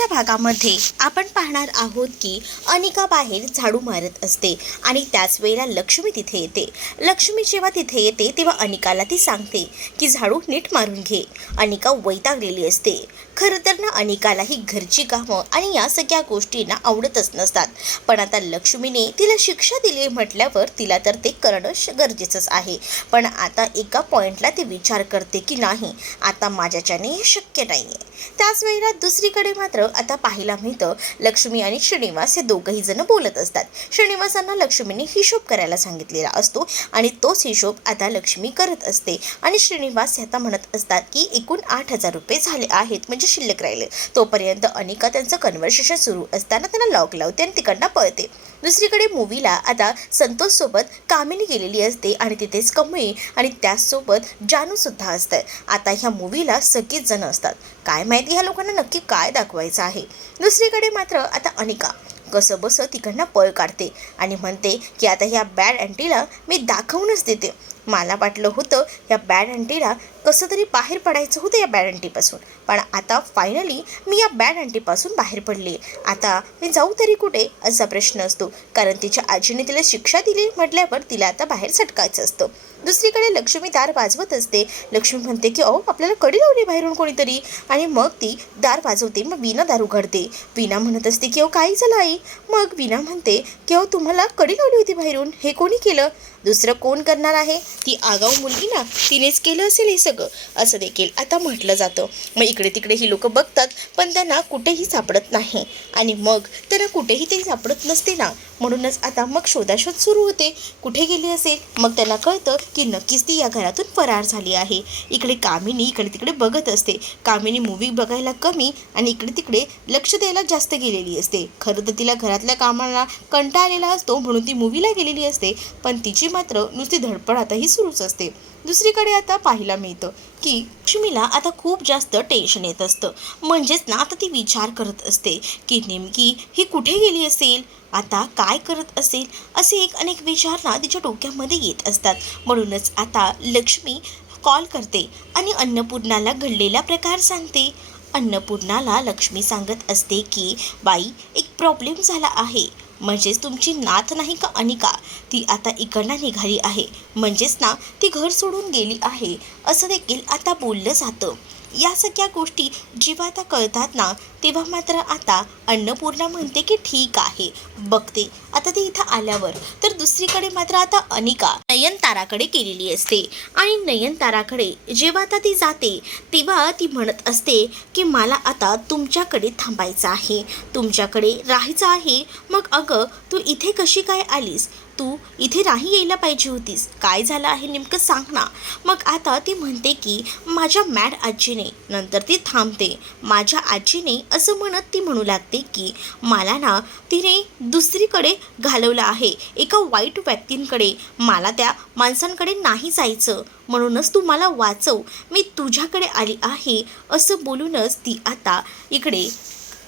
आजच्या भागामध्ये आपण पाहणार आहोत की अनिका बाहेर झाडू मारत असते आणि त्याच वेळेला लक्ष्मी तिथे येते. लक्ष्मी जेव्हा तिथे येते तेव्हा अनिकाला ती सांगते की झाडू नीट मारून घे. अनिका वैतागलेली असते. खरं तर ना अनिकाला ही घरची कामं आणि या सगळ्या गोष्टींना आवडतच नसतात. पण आता लक्ष्मीने तिला शिक्षा दिली म्हटल्यावर तिला तर ते करणं श- गरजेचंच आहे. पण आता एका पॉईंटला ती विचार करते की नाही आता माझ्याच्याने हे शक्य नाही आहे त्याच वेळेला दुसरीकडे मात्र आता पाहायला मिळतं लक्ष्मी आणि श्रीनिवास हे दोघंही जण बोलत असतात. श्रीनिवासांना लक्ष्मीने हिशोब करायला सांगितलेला असतो आणि तोच हिशोब आता लक्ष्मी करत असते. आणि श्रीनिवास आता म्हणत असतात की एकूण आठ हजार रुपये झाले आहेत म्हणजे शिल्लक राहिले. तोपर्यंत अनिका त्यांचं कन्व्हर्सेशन सुरू असताना त्यांना लॉक लावते आणि तिकडनं पळते. दुसरीकडे मूवीला आता संतोषसोबत कामिनी गेलेली असते आणि तिथेच कमळी आणि त्याचसोबत जानूसुद्धा असतं आता ह्या मूवीला सगळीच जण असतात. काय माहिती ह्या लोकांना नक्की काय दाखवायचं आहे? दुसरीकडे मात्र आता अनिका कसं बसं तिकडनं पळ काढते आणि म्हणते की आता ह्या बॅड अँटीला मी दाखवूनच देते. मला वाटलं होतं या बॅड अँटीला कसं तरी बाहेर पडायचं होतं या बॅड अँटीपासून पण आता फायनली मी या बॅड अँटीपासून बाहेर पडली आता मी जाऊ तरी कुठे असा प्रश्न असतो. कारण तिच्या आजीने तिला शिक्षा दिली म्हटल्यावर तिला आता बाहेर सटकायचं असतं. दुसरीकडे लक्ष्मी दार वाजवत असते. लक्ष्मी म्हणते की अहो आपल्याला कडी लावली बाहेरून कोणीतरी. आणि मग ती दार वाजवते. मग वीणा दार उघडते. वीणा म्हणत असते की अहो काय झालं आई मग वीणा म्हणते की अहो तुम्हाला कडी लावली होती बाहेरून. हे कोणी केलं? दुसरं कोण करणार आहे? ती आगाऊ मुलगी ना तिनेच केलं असेल हे सगळं. असं देखील आता म्हटलं जातं. मग इकडे तिकडे ही लोक बघतात पण त्यांना कुठेही सापडत नाही. आणि मग त्यांना कुठेही ते सापडत नसते ना. म्हणूनच आता मग शोधाशोध सुरू होते. कुठे गेली असेल? मग त्यांना कळतं की नक्कीच ती या घरातून फरार झाली आहे. इकडे कामिनी इकडे तिकडे बघत असते. कामिनी मूवी बघायला कमी आणि इकडे तिकडे लक्ष द्यायला जास्त गेलेली असते. खरं तर तिला घरातल्या कामाला कंटाळलेला असतो म्हणून ती मूवीला गेलेली असते. पण तिची मात्र नुसती धडपड आता ही सुरूच असते. दुसरीकडे आता पाहायला मिळतं की लक्ष्मीला आता खूप जास्त टेन्शन येत असतं. म्हणजेच ना आता ती विचार करत असते की नेमकी ही कुठे गेली असेल? आता काय करत असेल? असे एक अनेक विचार ना तिच्या डोक्यामध्ये येत असतात. म्हणूनच आता लक्ष्मी कॉल करते आणि अन्नपूर्णाला घडलेला प्रकार सांगते. अन्नपूर्णाला लक्ष्मी सांगत असते की बाई एक प्रॉब्लेम झाला आहे. म्हणजेच तुमची नात नाही का अनिका? ती आता इकडनं निघाली आहे. म्हणजेच ना ती घर सोडून गेली आहे. असं देखील आता बोललं जातं. या सगळ्या गोष्टी जेव्हा आता कळतात ना तेव्हा मात्र आता अन्नपूर्णा म्हणते की ठीक आहे. बघते. आता ते इथं आल्यावर. तर दुसरीकडे मात्र आता अनिका नयनताराकडे केलेली असते. आणि नयनताराकडे जेव्हा आता ती जाते तेव्हा ती म्हणत असते की मला आता तुमच्याकडे थांबायचं आहे. तुमच्याकडे राहायचं आहे. मग अगं तू इथे कशी काय आलीस? तू इथे नाही यायला पाहिजे होतीस. काय झालं आहे नेमकं सांग ना. मग आता ती म्हणते की माझ्या मॅड आजीने नंतर ती थांबते. माझ्या आजीने असं म्हणत ती म्हणू लागते की मला ना तिने दुसरीकडे घालवलं आहे. एका वाईट व्यक्तींकडे. मला त्या माणसांकडे नाही जायचं. म्हणूनच तू मला वाचव. मी तुझ्याकडे आली आहे. असं बोलूनच ती आता इकडे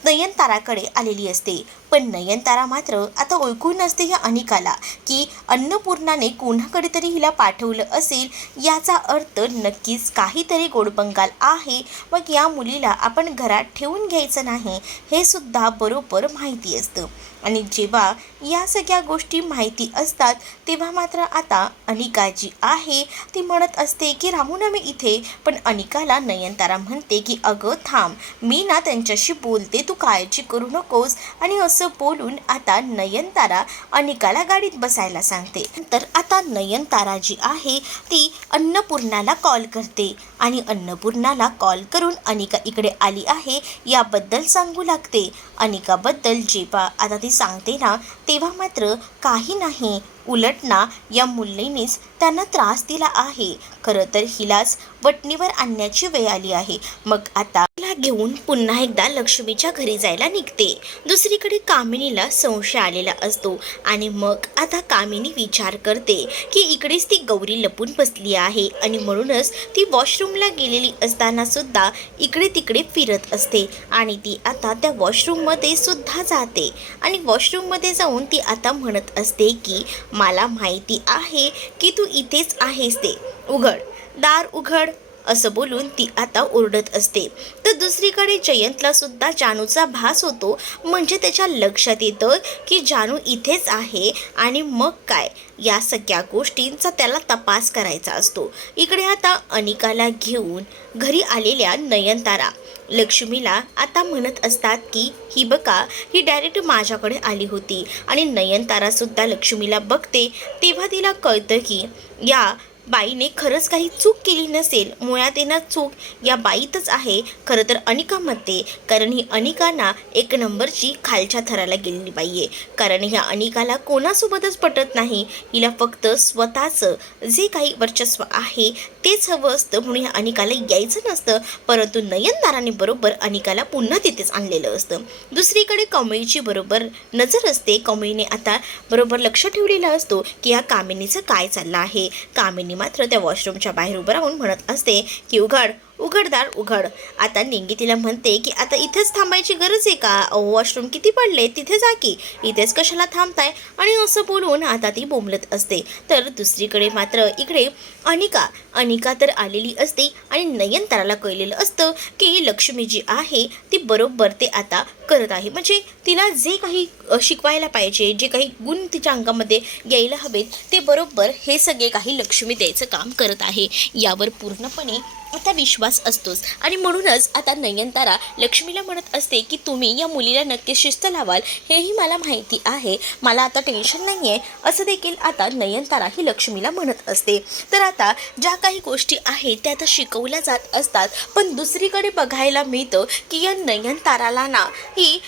नयनताराकडे आलेली असते. पण नयनतारा मात्र आता ओळखून नसते ह्या अनिकाला की अन्नपूर्णाने कोणाकडे तरी हिला पाठवलं असेल याचा अर्थ नक्कीच काहीतरी गोडबंगाल आहे. मग या मुलीला आपण घरात ठेवून घ्यायचं नाही हे सुद्धा बरोबर माहिती असतं. आणि जेव्हा या सगळ्या गोष्टी माहिती असतात तेव्हा मात्र आता अनिका जी आहे ती म्हणत असते की राहू ना मी इथे. पण अनिकाला नयनतारा म्हणते की अगं थांब मी ना त्यांच्याशी बोलते तू तू काळजी करू नकोस. आणि असं बोलून आता नयनतारा अनिकाला गाडीत बसायला सांगते. तर आता नयनतारा जी आहे ती अन्नपूर्णाला कॉल करते. आणि अन्नपूर्णाला कॉल करून अनिका इकडे आली आहे याबद्दल सांगू लागते. अनिकाबद्दल जेव्हा आता ती सांगते ना तेव्हा मात्र काही नाही. उलट ना या मुलीनेच त्यांना त्रास दिला आहे. खरं तर हिलाच वटणीवर आणण्याची वेळ आली आहे. मग आता तिला घेऊन पुन्हा एकदा लक्ष्मीच्या घरी जायला निघते. दुसरीकडे कामिनीला संशय आलेला असतो आणि मग आता कामिनी विचार करते की इकडेच ती गौरी लपून बसली आहे आणि म्हणूनच ती वॉशरूमला गेलेली असताना सुद्धा इकडे तिकडे फिरत असते आणि ती आता त्या वॉशरूममध्ये सुद्धा जाते. आणि वॉशरूममध्ये जाऊन ती आता म्हणत असते की मला माहिती आहे की तू इथेच आहेस ते. उघड. दार उघड. असं बोलून ती आता ओरडत असते. तर दुसरीकडे जयंतला सुद्धा जानूचा भास होतो. म्हणजे त्याच्या लक्षात येतं की जानू इथेच आहे आणि मग काय? या सगळ्या गोष्टींचा त्याला तपास करायचा असतो. इकडे आता अनिकाला घेऊन घरी आलेल्या नयनतारा. लक्ष्मीला आता म्हणत असतात की ही बघा ही डायरेक्ट माझ्याकडे आली होती. आणि नयनतारासुद्धा लक्ष्मीला बघते. तेव्हा तिला कळतं की या बाईने खरंच काही चूक केली नसेल मुळात येणार चूक या बाईतच आहे. खरं तर अनिकामध्ये कारण ही अनिकाना एक नंबरची खालच्या थराला गेलेली बाई आहे कारण ह्या अनिकाला कोणासोबतच पटत नाही. हिला फक्त स्वतःचं जे काही वर्चस्व आहे तेच हवं असतं म्हणून ह्या अनिकाला यायचं नसतं. परंतु नयनदाराने बरोबर अनिकाला पुन्हा तिथेच आणलेलं असतं. दुसरीकडे कमळीची बरोबर नजर असते. कमळीने आता बरोबर लक्ष ठेवलेला असतो की या कामिनीचं काय चाललं आहे. कामिनी मात्र त्या वॉशरूमच्या बाहेर उभं राहून म्हणत असते की उघड उघडदार उघड. आता निंगी तिला म्हणते की आता इथेच थांबायची गरज आहे का? अहो वॉशरूम किती पडले? तिथे जा की. इथेच कशाला थांबताय? आणि असं बोलून आता ती बोंबलत असते. तर दुसरीकडे मात्र इकडे अनिका अनिका तर आलेली असते आणि नयनताराला कळलेलं असतं की लक्ष्मी जी आहे ती बरोबर ते आता करत आहे. म्हणजे तिला जे काही शिकवायला पाहिजे जे काही गुण तिच्या अंगामध्ये यायला हवेत ते बरोबर हे सगळे काही लक्ष्मी द्यायचं काम करत आहे. यावर पूर्णपणे आता विश्वास असतोच. आणि म्हणूनच आता नयनतारा लक्ष्मीला म्हणत असते की तुम्ही या मुलीला नक्की शिस्त लावाल. हेही मला माहिती आहे. मला आता टेन्शन नाही आहे असं देखील आता नयनतारा ही लक्ष्मीला म्हणत असते. तर आता ज्या काही गोष्टी आहेत त्या आता शिकवल्या जात असतात. पण दुसरीकडे बघायला मिळतं की या नयनताराला ना ही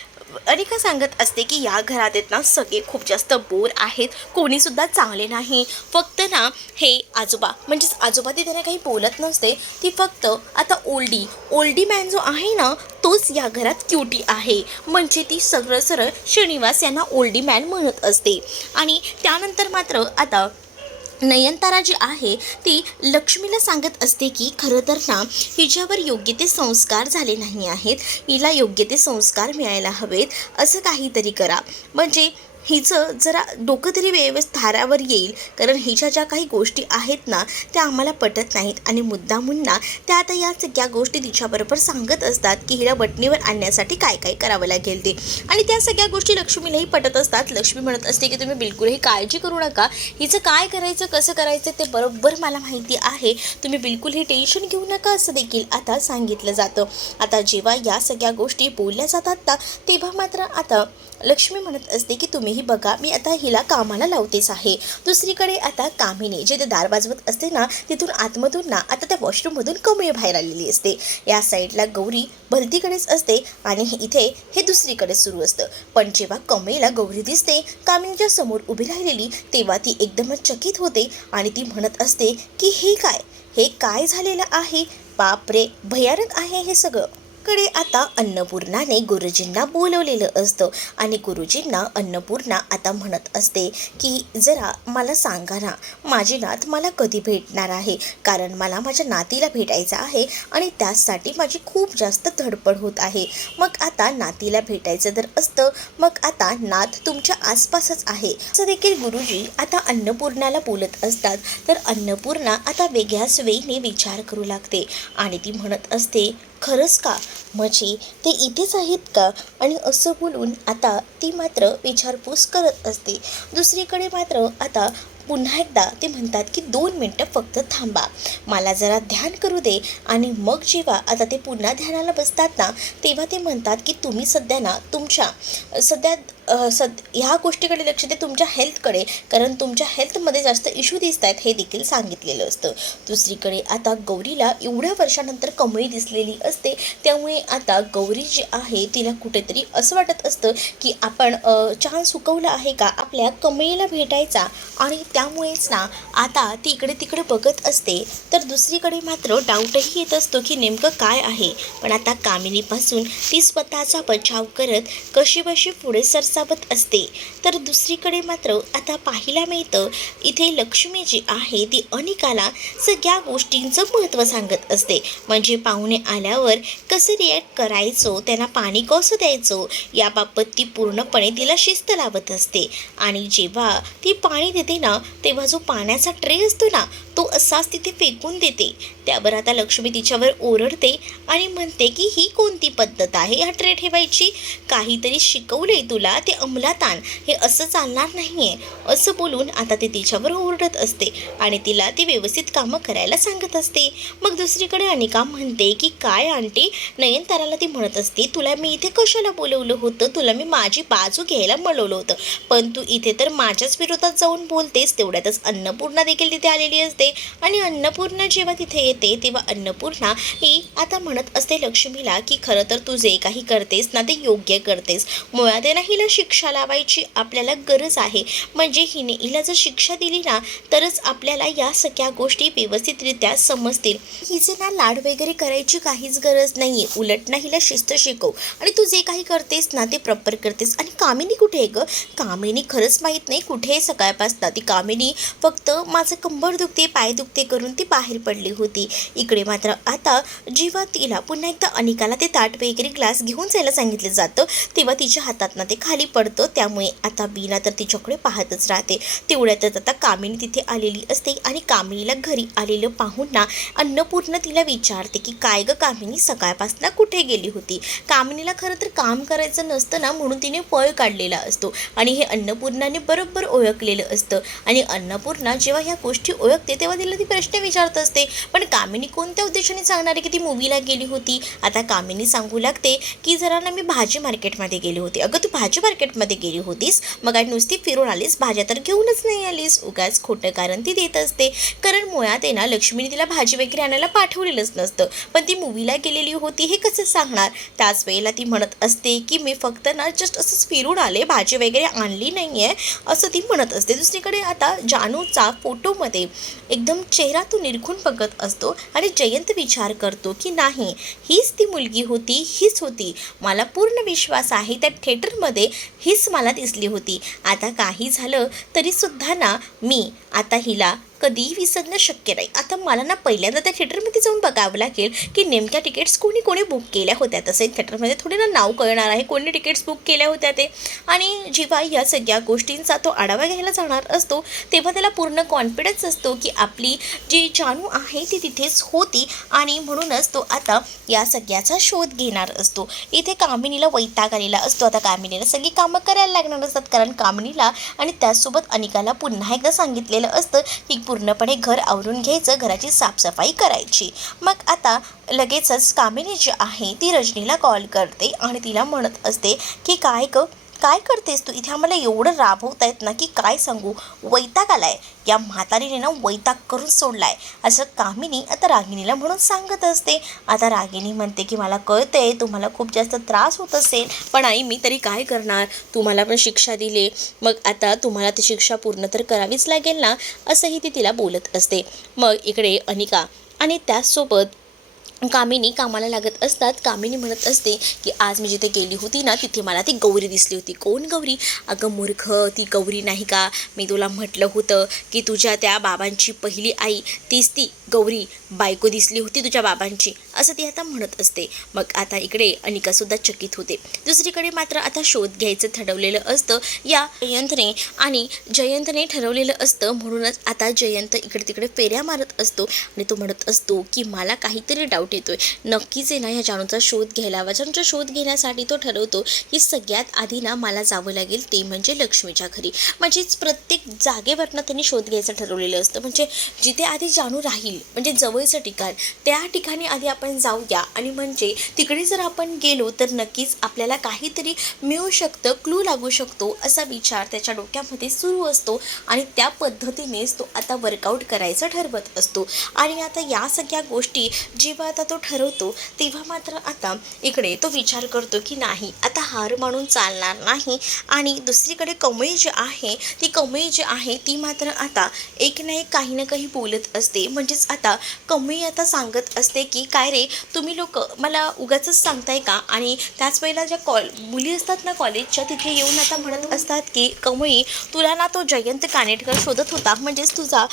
अनिका सांगत असते की या घरात आहेत ना सगळे खूप जास्त बोर आहेत. कोणीसुद्धा चांगले नाही. फक्त ना हे आजोबा. म्हणजेच आजोबा ते त्यांना काही बोलत नसते. ती फक्त आता ओल्डी. ओल्डी मॅन जो आहे ना तोच या घरात क्युटी आहे. म्हणजे ती सरळ सरळ श्रीनिवास यांना ओल्डी मॅन म्हणत असते. आणि त्यानंतर मात्र आता नयनतारा जी आहे ती लक्ष्मीला सांगत असते की खरं तर ना हिच्यावर योग्य ते संस्कार झाले नाही आहेत. हिला योग्य ते संस्कार मिळायला हवेत. असं काहीतरी करा. म्हणजे हिचं जरा डोकं तरी व्यवस्थित थारावर येईल कारण हिच्या ज्या काही गोष्टी आहेत ना त्या आम्हाला पटत नाहीत. आणि मुद्दा ना त्या आता या सगळ्या गोष्टी तिच्याबरोबर सांगत असतात की हिला वटणीवर आणण्यासाठी काय काय करावं लागेल ते. आणि त्या सगळ्या गोष्टी लक्ष्मीलाही पटत असतात. लक्ष्मी म्हणत असते की तुम्ही बिलकुलही काळजी करू नका. हिचं काय करायचं कसं करायचं ते बरोबर मला माहिती आहे. तुम्ही बिलकुलही टेन्शन घेऊ नका असं देखील आता सांगितलं जातं. आता जेव्हा या सगळ्या गोष्टी बोलल्या जातात ना तेव्हा मात्र आता लक्ष्मी म्हणत असते की तुम्हीही बघा मी आता हिला कामाला लावतेच आहे. दुसरीकडे आता कामिनी जे ते दार वाजवत असते ना तिथून आतमधून ना आता त्या वॉशरूममधून कमळे बाहेर आलेली असते. या साईडला गौरी भलतीकडेच असते आणि हे- इथे हे दुसरीकडे सुरू असतं. पण जेव्हा कमळीला गौरी दिसते कामिनीच्या समोर उभी राहिलेली तेव्हा ती एकदमच चकित होते आणि ती म्हणत असते की हे काय? हे काय झालेलं आहे? बापरे! भयानक आहे हे सगळं. कडे आता अन्नपूर्णाने गुरुजींना बोलवलेलं असतं. आणि गुरुजींना अन्नपूर्णा आता म्हणत असते की जरा मला सांगा ना माझी नात मला कधी भेटणार आहे? कारण मला माझ्या नातीला भेटायचं आहे आणि त्यासाठी माझी खूप जास्त धडपड होत आहे. मग आता नातीला भेटायचं जर असतं मग आता नात तुमच्या आसपासच आहे. असं देखील गुरुजी आता अन्नपूर्णाला बोलत असतात. तर अन्नपूर्णा आता वेगळ्याच वेळीने विचार करू लागते. आणि ती म्हणत असते खरंच का? म्हणजे ते इथेच आहेत का? आणि असं बोलून आता ती मात्र विचारपूस करत असते. दुसरीकडे मात्र आता पुन्हा एकदा ते म्हणतात की दोन मिनटं फक्त थांबा. मला जरा ध्यान करू दे. आणि मग जेव्हा आता ते पुन्हा ध्यानाला बसतात ना तेव्हा ते म्हणतात की तुम्ही सध्या ना तुमच्या सध्या सद ह्या गोष्टीकडे लक्ष दे तुमच्या हेल्थकडे कारण तुमच्या हेल्थमध्ये जास्त इश्यू दिसत आहेत हे देखील सांगितलेलं असतं. दुसरीकडे आता गौरीला एवढ्या वर्षानंतर कमळी दिसलेली असते त्यामुळे आता गौरी जी आहे तिला कुठेतरी असं वाटत असतं की आपण चान्स सुकवला आहे का? आपल्या कमळीला भेटायचा. आणि त्यामुळेच ना आता ती इकडे तिकडे बघत असते. तर दुसरीकडे मात्र डाऊटही येत असतो की नेमकं काय आहे? पण आता कामिनीपासून ती स्वतःचा बचाव करत कशी बशी पुढे सर भेडसावत असते. तर दुसरीकडे मात्र आता पाहायला मिळतं इथे लक्ष्मी जी आहे ती अनिकाला सगळ्या गोष्टींचं महत्त्व सांगत असते. म्हणजे पाहुणे आल्यावर कसं रिॲक्ट करायचो त्यांना पाणी कसं द्यायचं याबाबत ती पूर्णपणे तिला शिस्त लावत असते. आणि जेव्हा ती पाणी देते ना तेव्हा जो पाण्याचा ट्रे असतो ना तो असाच तिथे फेकून देते. त्यावर आता लक्ष्मी तिच्यावर ओरडते आणि म्हणते की ही कोणती पद्धत आहे हा ट्रे ठेवायची? काहीतरी शिकवले तुला ते अंमलात आण. हे असं चालणार नाही आहे असं बोलून आता ती तिच्यावर ओरडत असते आणि तिला ती व्यवस्थित कामं करायला सांगत असते. मग दुसरीकडे अनिका म्हणते की काय आंटी? नयनताराला ती म्हणत असते तुला मी इथे कशाला बोलवलं होतं? तुला मी माझी बाजू घ्यायला बोलवलं होतं. पण तू इथे तर माझ्याच विरोधात जाऊन बोलतेस. तेवढ्यातच अन्नपूर्णा देखील तिथे आलेली असते. आणि अन्नपूर्णा जेव्हा तिथे येते तेव्हा अन्नपूर्णा ही आता म्हणत असते लक्ष्मीला की खरं तर तू जे काही करतेस ना ते योग्य करतेस. मुळात नाही हिला शिक्षा लावायची आपल्याला गरज आहे. म्हणजे हिने हिला जर शिक्षा दिली ना तरच आपल्याला या सगळ्या गोष्टी व्यवस्थितरित्या समजतील. हिचे ना लाड वगैरे करायची काहीच गरज नाही आहे उलट ना हिला शिस्त शिकव. आणि तू जे काही करतेस ना ते प्रॉपर करतेस. आणि कामिनी कुठे आहे गं? कामिनी खरंच माहीत नाही कुठे आहे सकाळपासनं. ती कामिनी फक्त माझं कंबर दुखते पाय दुखते करून ती बाहेर पडली होती. इकडे मात्र आता जेव्हा तिला पुन्हा एकदा अनिकाला ते ताट वगैरे ग्लास घेऊन जायला सांगितलं जातं तेव्हा तिच्या हातात ना ते खाली पडतो त्यामुळे आता बीना तर तिच्याकडे पाहतच राहते. तेवढ्यातच आता कामिनी तिथे आलेली असते आणि कामिनीला घरी आलेलं पाहून ना अन्नपूर्ण तिला विचारते की काय गं कामिनी सकाळपासून कुठे गेली होती? कामिनीला खरं तर काम करायचं नसतं ना म्हणून तिने पळ काढलेला असतो आणि हे अन्नपूर्णाने बरोबर ओळखलेलं असतं. आणि अन्नपूर्णा जेव्हा ह्या गोष्टी ओळखते तेव्हा तिला ती प्रश्न विचारत असते पण कामिनी कोणत्या उद्देशाने सांगणार आहे की ती मूवीला गेली होती? आता कामिनी सांगू लागते की जरा ना मी भाजी मार्केटमध्ये गेली होती. अगं तू भाजी मार्केटमध्ये गेली होतीस. मग नुसती फिरून आलीस. भाज्या तर घेऊनच नाही आलीस. उगाच खोटं कारण ती देत असते. कारण मुळात आहे ना लक्ष्मीने तिला भाजी वगैरे आणायला पाठवलेलंच नसतं. पण ती मूवीला गेलेली होती हे कसं सांगणार? त्याच वेळेला ती म्हणत असते की मी फक्त ना जस्ट असंच फिरून आले. भाजी वगैरे आणली नाही आहे असं ती म्हणत असते. दुसरीकडे आता जानूचा फोटोमध्ये एकदम चेहरा तो निरखून बघत असतो आणि जयंत विचार करतो की नाही हीच ती मुलगी होती हीच होती. मला पूर्ण विश्वास आहे त्या थिएटरमध्ये हीच मला दिसली होती. आता काही झालं तरीसुद्धा ना मी आता हिला कधीही विसरणं शक्य नाही. आता मला ना पहिल्यांदा त्या थिएटरमध्ये जाऊन बघावं लागेल की नेमक्या तिकीट्स कोणी कोणी बुक केल्या होत्या. तसे थिएटरमध्ये थोडी ना नाव कळणार आहे कोणी तिकीट्स बुक केल्या होत्या ते. आणि जेव्हा या सगळ्या गोष्टींचा तो आढावा घ्यायला जाणार असतो तेव्हा त्याला पूर्ण कॉन्फिडन्स असतो की आपली जी जानू आहे ती तिथेच होती. आणि म्हणूनच तो आता या सगळ्याचा शोध घेणार असतो. इथे कामिनीला वैताग आलेला असतो. आता कामिनीला सगळी कामं करायला लागणार असतात. कारण कामिनीला आणि त्याचसोबत अनिकाला पुन्हा एकदा सांगितलेलं असतं की पूर्णपणे घर आवरून घ्यायचं घराची साफसफाई करायची. मग आता लगेचच कामिनी जी आहे ती रजनीला कॉल करते आणि तिला म्हणत असते की काय ग? काय करतेस तू? इथे आम्हाला एवढं राबवत आहेत ना की काय सांगू? वैताग आलाय. या म्हातारीने ना वैताग करून सोडलाय. असं कामिनी आता रागिणीला म्हणून सांगत असते. आता रागिणी म्हणते की मला कळतंय तुम्हाला खूप जास्त त्रास होत असेल पण आई मी तरी काय करणार? तुम्हाला पण शिक्षा दिली. मग आता तुम्हाला ती शिक्षा पूर्ण तर करावीच लागेल ना? असंही ती तिला बोलत असते. मग इकडे अनिका आणि त्याचसोबत कामिनी कामाला लागत असतात. कामिनी म्हणत असते की आज मी जिथे गेली होती ना तिथे मला ती गौरी दिसली होती. कोण गौरी? अगं मूर्ख ती गौरी नाही का? मी तुला म्हटलं होतं की तुझ्या त्या बाबांची पहिली आई तीच ती गौरी बायको दिसली होती तुझ्या बाबांची. असं ती आता म्हणत असते. मग आता इकडे अनिकासुद्धा चकित होते. दुसरीकडे मात्र आता शोध घ्यायचं ठरवलेलं असतं. या जयंतने आणि जयंतने ठरवलेलं असतं. म्हणूनच आता जयंत इकडे तिकडे फेऱ्या मारत असतो आणि तो म्हणत असतो की मला काहीतरी डाऊट येतोय. नक्कीच आहे ना ह्या जानूचा शोध घ्यायला हवा जानूचा शोध घेण्यासाठी तो ठरवतो की सगळ्यात आधी ना मला जावं लागेल ते म्हणजे लक्ष्मीच्या घरी. म्हणजेच प्रत्येक जागेवरनं त्यांनी शोध घ्यायचं ठरवलेलं असतं. म्हणजे जिथे आधी जानू राहील म्हणजे जवळचं ठिकाण त्या ठिकाणी आधी आपण जाऊया. आणि म्हणजे तिकडे जर आपण गेलो तर नक्कीच आपल्याला काहीतरी मिळू शकतं क्लू लागू शकतो असा विचार त्याच्या डोक्यामध्ये सुरू असतो. आणि त्या पद्धतीनेच तो आता वर्कआउट करायचं ठरवत असतो. आणि आता या सगळ्या गोष्टी जेव्हा आता तो ठरवतो तेव्हा मात्र आता इकडे तो विचार करतो की नाही आता हार मानून चालणार नाही. आणि दुसरीकडे कमळी जी आहे ती कमळी जी आहे ती मात्र आता एक ना एक काही ना काही बोलत असते. म्हणजेच आता कमळी आता सांगत असते की काय रे तुम्ही लोक मला उगाच सांगताय का? आणि त्याच वेळेला ज्या कॉल मुली असतात ना कॉलेजच्या तिथे येऊन आता म्हणत असतात की कमळी तुला ना तो जयंत कानेटकर शोधत होता. म्हणजेच तुझा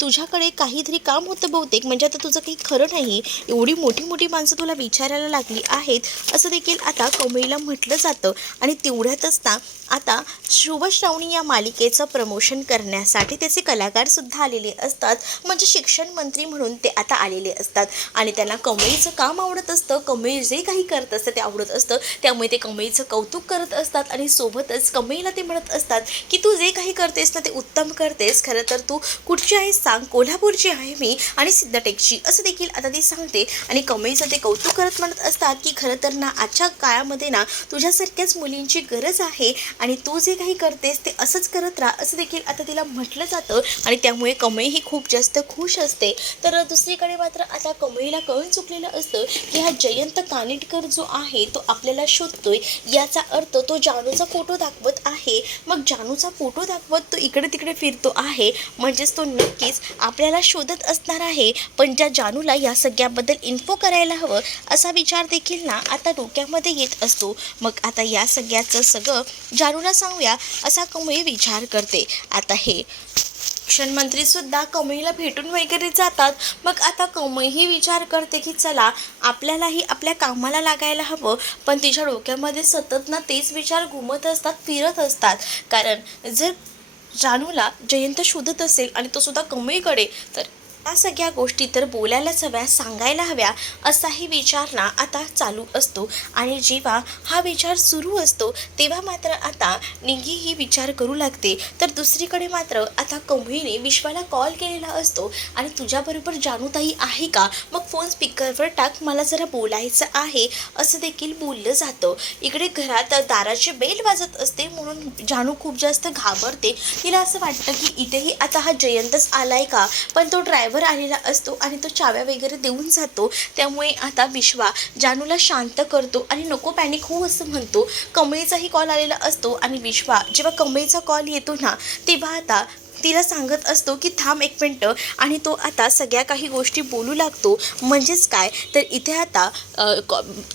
तुझ्याकडे काहीतरी काम होतं बहुतेक. म्हणजे आता तुझं काही खरं नाही. एवढी मोठी मोठी माणसं तुला विचारायला लागली आहेत असं देखील आता कमळीला म्हटलं जातं. आणि तेवढ्यातच ना आता शुभश्रावणी या मालिकेचं प्रमोशन करण्यासाठी त्याचे कलाकारसुद्धा आलेले असतात. म्हणजे शिक्षण मंत्री म्हणून ते आता आलेले असतात. आणि त्यांना कमळीचं काम आवडत असतं. कमळी जे काही करत असतं ते आवडत असतं. त्यामुळे ते कमळीचं कौतुक करत असतात. आणि सोबतच कमळीला ते म्हणत असतात की तू जे काही करतेस ना ते उत्तम करतेस. खरं तर तू कुठची आहेस सांग. कोल्हापूरची आहे मी आणि सिद्धटेकची. असं देखील आता ती सांगते. आणि कमळीचं ते कौतुक करत म्हणत असतात की खरं तर ना आजच्या काळामध्ये ना तुझ्यासारख्याच मुलींची गरज आहे आणि तू जे काही करतेस ते असंच करत राहा असं देखील आता तिला म्हटलं जातं आणि त्यामुळे कमळी ही खूप जास्त खुश असते. तर दुसरीकडे मात्र आता कमळीला कळून चुकलेलं असतं की हा जयंत कानिटकर जो आहे तो आपल्याला शोधतोय. याचा अर्थ तो जानूचा फोटो दाखवत आहे. मग जानूचा फोटो दाखवत तो इकडे तिकडे फिरतो आहे. म्हणजेच तो नक्कीच आपल्याला शोधत असणार आहे. पण ज्या जानूला या सगळ्याबद्दल इन्फो करायला हवं असा विचार देखील ना आता डोक्यामध्ये येत असतो. मग आता या सगळ्याचं सगळं जानूला सांगूया असा कमळी विचार करते. आता हे शिक्षण मंत्रीसुद्धा कमळीला भेटून वगैरे जातात. मग आता कमळी विचार करते की चला आपल्यालाही आपल्या कामाला लागायला हवं. पण तिच्या डोक्यामध्ये सतत ना तेच विचार घुमत असतात फिरत असतात. कारण जर जानूला जयंत शोधत असेल आणि तो सुद्धा कमळीकडे तर या सगळ्या गोष्टी तर बोलायलाच हव्या सांगायला हव्या असाही विचार ना आता चालू असतो. आणि जेव्हा हा विचार सुरू असतो तेव्हा मात्र आता निंगी ही विचार करू लागते. तर दुसरीकडे मात्र आता कमळीने विश्वाला कॉल केलेला असतो. आणि तुझ्याबरोबर जानूताई आहे का? मग फोन स्पीकरवर टाक मला जरा बोलायचं आहे. असं देखील बोललं जातं. इकडे घरात दाराची बेल वाजत असते म्हणून जानू खूप जास्त घाबरते. तिला असं वाटतं की इथेही आता हा जयंतच आलाय का? पण तो ड्रायव्हर आलेला असतो आणि तो चाव्या वगैरे देऊन जातो. त्यामुळे आता विश्वा जानूला शांत करतो आणि नको पॅनिक हो असं म्हणतो. कमळीचाही कॉल आलेला असतो आणि विश्वा जेव्हा कमळीचा कॉल येतो ना तेव्हा आता तिला सांगत असतो की थांब एक मिनटं आणि तो आता सगळ्या काही गोष्टी बोलू लागतो. म्हणजेच काय? तर इथे आता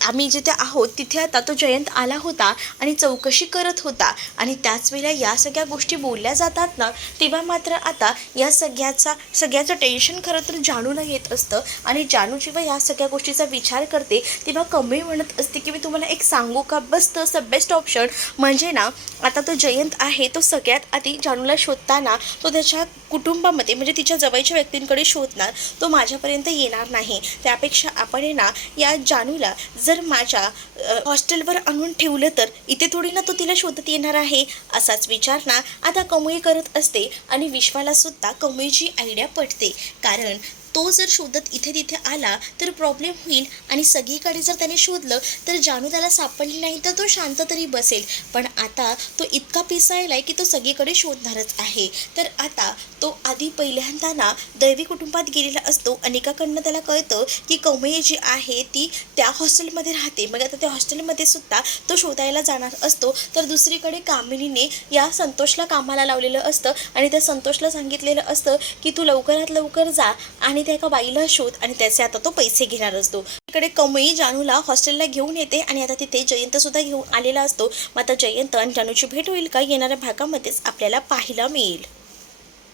आम्ही जिथे आहोत तिथे आता तो जयंत आला होता आणि चौकशी करत होता. आणि त्याच वेळेला या सगळ्या गोष्टी बोलल्या जातात ना तेव्हा मात्र आता या सगळ्याचा सगळ्याचं टेन्शन खरं तर जानूला येत असतं. आणि जानू जेव्हा या सगळ्या गोष्टीचा विचार करते तेव्हा कमी म्हणत असते की मी तुम्हाला एक सांगू का? बसतं तसं बेस्ट ऑप्शन म्हणजे ना आता तो जयंत आहे तो सगळ्यात आधी जानूला शोधताना तो त्याच्या कुटुंबामध्ये म्हणजे तिच्या जवळच्या व्यक्तींकडे शोधणार तो माझ्यापर्यंत येणार नाही. त्यापेक्षा आपण आहे ना या जानूला जर माझ्या हॉस्टेलवर आणून ठेवलं तर इथे थोडी ना तो तिला शोधत येणार आहे? असाच विचार ना आता कमळी करत असते आणि विश्वाला सुद्धा कमळीची आयडिया पटते. कारण तो जर शोधत इथे तिथे आला तर प्रॉब्लेम होईल. आणि सगळीकडे जर त्याने शोधलं तर जानू त्याला सापडली नाही तर तो शांत तरी बसेल. पण आता तो इतका पिसायलाय की तो सगळीकडे शोधणारच आहे. तर आता तो आधी पहिल्यांदा ना दैवी कुटुंबात गेलेला असतो. अनेकाकडनं त्याला कळतं की कमळे जी आहे ती त्या हॉस्टेलमध्ये राहते. मग आता त्या हॉस्टेलमध्ये सुद्धा तो शोधायला जाणार असतो. तर दुसरीकडे कामिनीने या संतोषला कामाला लावलेलं असतं. आणि त्या संतोषला सांगितलेलं असतं की तू लवकरात लवकर जा आणि त्या एका बाईला शोध आणि त्याचे आता तो पैसे घेणार असतो. इकडे कमळी जानूला हॉस्टेलला घेऊन येते आणि आता तिथे जयंत सुद्धा घेऊन आलेला असतो. मग आता जयंत आणि जानूची भेट होईल का येणाऱ्या भागामध्येच आपल्याला पाहायला मिळेल.